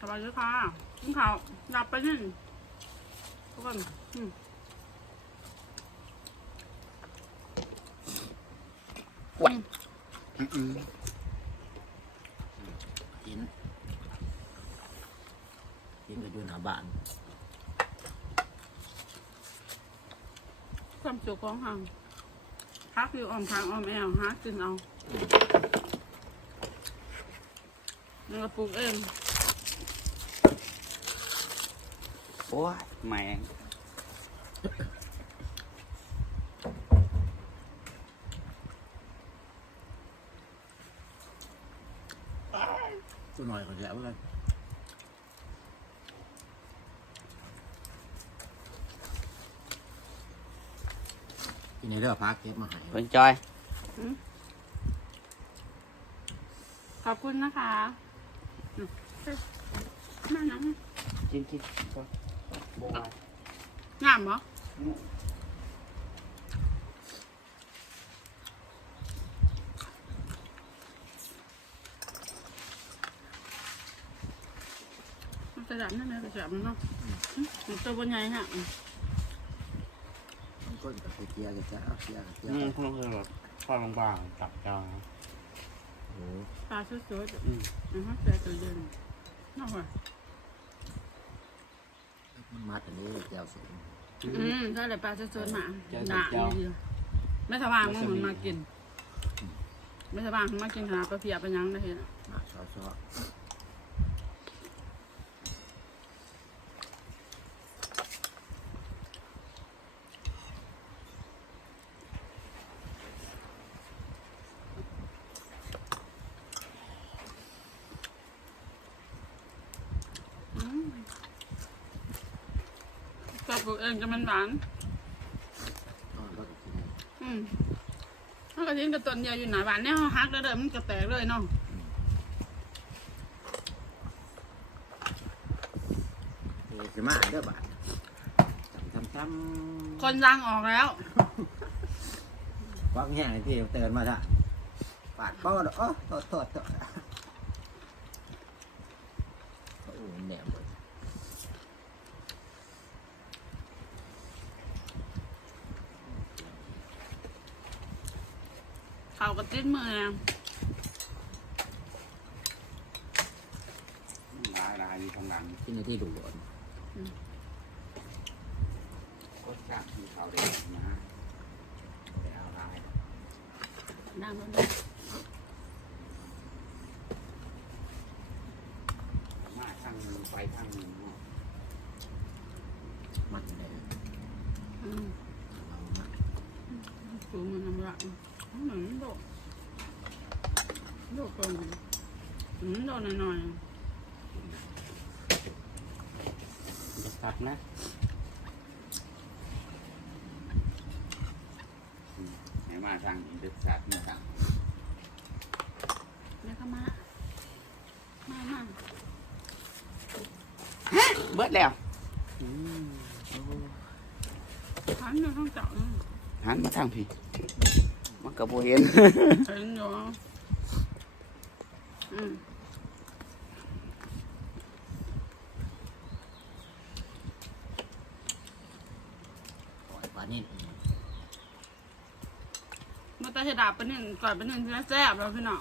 สบายดีค่ะกินข้าวหลับไปนี่ทุกคนอืมอืมกินกินก็อยู่หน้าบ้านความสุขของเฮาพักอยู่อ้อมทางอ้อมแอวหากินเอานี่ก็ปลูกเอง โอ้ยแมงตัวหน่อยก็แย่เหมือนกันกินในเรื่องพักเก็บมาให้เพิ่นจอยขอบคุณนะคะอืมนั่นนะกินกิน บ่ไหวงามเหรอมันจะดับนั่นเลยกระจับมันเนาะอืมมันตัวบนใหญ่ฮะอืมมันก้นกับไปเกียร์กับจ้าเกียร์กับเกียอืมร์พวกเราแบบทอดบางๆตับจางโอ้โหปลาสดๆอืมอือฮะใส่ตัวเย็นน่าว่ะ มันมัดอันนี้แก้วสูงอืมถ้าเลยปลาสดๆมาหนาไม่ดีไม่สว่างมันเหมือนมากิน ไม่สว่างมันมากินขนาดปลาเพียไปยังนะเห็นหนักชอบชอบ อืมชอบ ปลูกเองจะมันหวานนอนก็กินอืมถ้ากระทิ้งกระต้นเดียวอยู่หนาหวานเนี่ยเขาหักแล้วเด้อมันจะแตกเลยเนาะเอจะมาเด้อบาทจำจำคนรังออกแล้ววักแห้งที่เตือนมาท่ะปาดป้อดอ๋อโทษโทษโทษโอ้โหแหนมเลย เขากระติ้นมือนะลายลายมีทางหลังที่ในที่ดูดก็จากที่เขาเด็กนะฮะไปเอาลายดังแล้วมาทางหนึ่งไปทางหนึ่งเนาะมัดเลยอืมเอา มัดสูงมันน้ำละเหนโดดโดดก่อนอืมโดดหน่อยจะตัดนะอืมให้มาทางอินเตอร์สัตว์นะครับๆแล้วก็มามามาเบิดแล้วหันอยู่ต้องเจาะหันมาทางพี่ มันก็บ่เห็น เห็นอยู่อืมปล่อยปลานิ่นมาแต่เห็ดดาบเป็นหนึ่งก่อนเป็นหนึ่งที่แซ่บแล้วพี่น้อง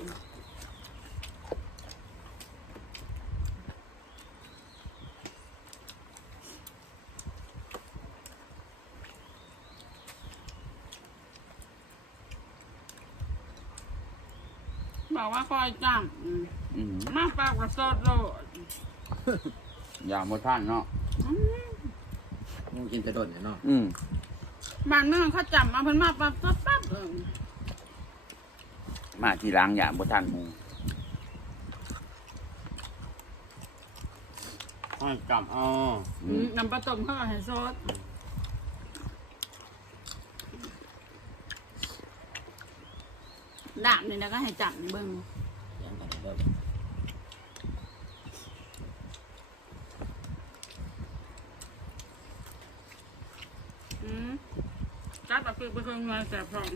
บอกว่าคอยจ้ำอืมอืมมาปากกระสดโลดอย่าบ่ท่านเนาะอืมมึงกินแต่โดนเนี่ยเนาะอืมบ้านเมืองเขาจับมาเพิ่นมาปั๊บปั๊บปั๊บเออมาทีหลังอย่าบ่ท่านหมูให้กลับเอา อืมน้ำปลาต้มเขาก็ให้ซด ดาบนี่นะก็ให้จับนี่เบิ่งยังกันเด้ออืมจับปลาคือไปเครื่องเงินแสบสอง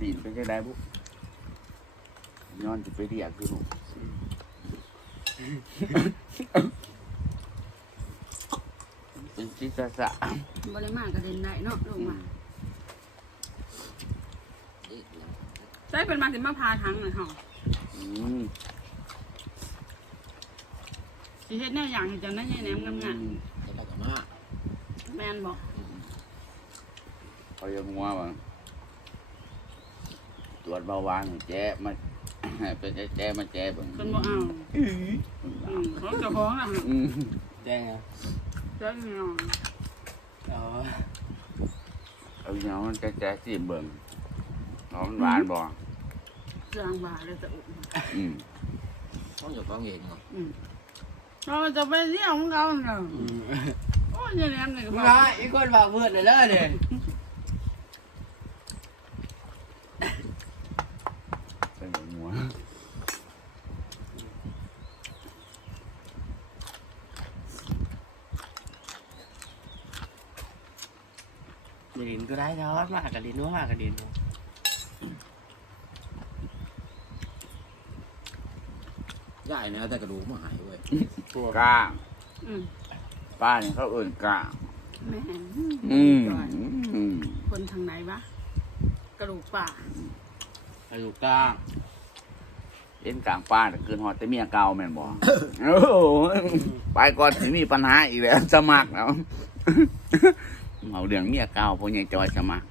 ดินเป็นจังไดบุย้อนจะไปเรียกคือหนูเป็นจิตสะบริมากระเด็นได้เนาะลงมา ใช้เป็นมาสิมาพาทั้งเลยเฮาอืมสิเฮ็ดแนวอย่างให้จังได้ใหญ่แหนมงามแล้วก็มาๆแม่นบอกเขายังงัวว่าตรวจเบาหวานให้แจ้มาเป็นแจ้แจ้มาแจ้เบิ่งคนบ่เอาอืมเขาเจะฟ้าของนะฮะอืมแจ้งอะเจ้าหน่อยอ๋อเอาอย่างมันแจ้แจ้สิเบิ่ง หอมหวานบ่เสื่องบาเลยจะอุ่นอืมต้องอยู่ต้องเองเนาะอืมเราจะไปเที่ยวของเขาเนาะโอ้ยใหญ่แหนมนี่ก็มึบงอกฮะอีกคนฝากเพื่อนเลยเด้อเนี่ยเป็นงัวดินก็ได้ทอดมากกับดินนู้มากกับดินนู้ ใหญ่นะแต่กระดูกมาหายเว้ยตัวกล้างอืมป้านี่เขาเอิ่นกล้างแม่นอืมจ่อยอืมคนทางไหนวะ กระดูกป่ากระดูกกลางเล่นกลางป้าแต่คืนฮอดแต่เมียเก่าแม่นบ่โอ้โหไปก่อนสิมีปัญหาอีกแล้วสมัครแล้วเอาเรื่องเมียเก่าพวกใหญ่จอยสมัคร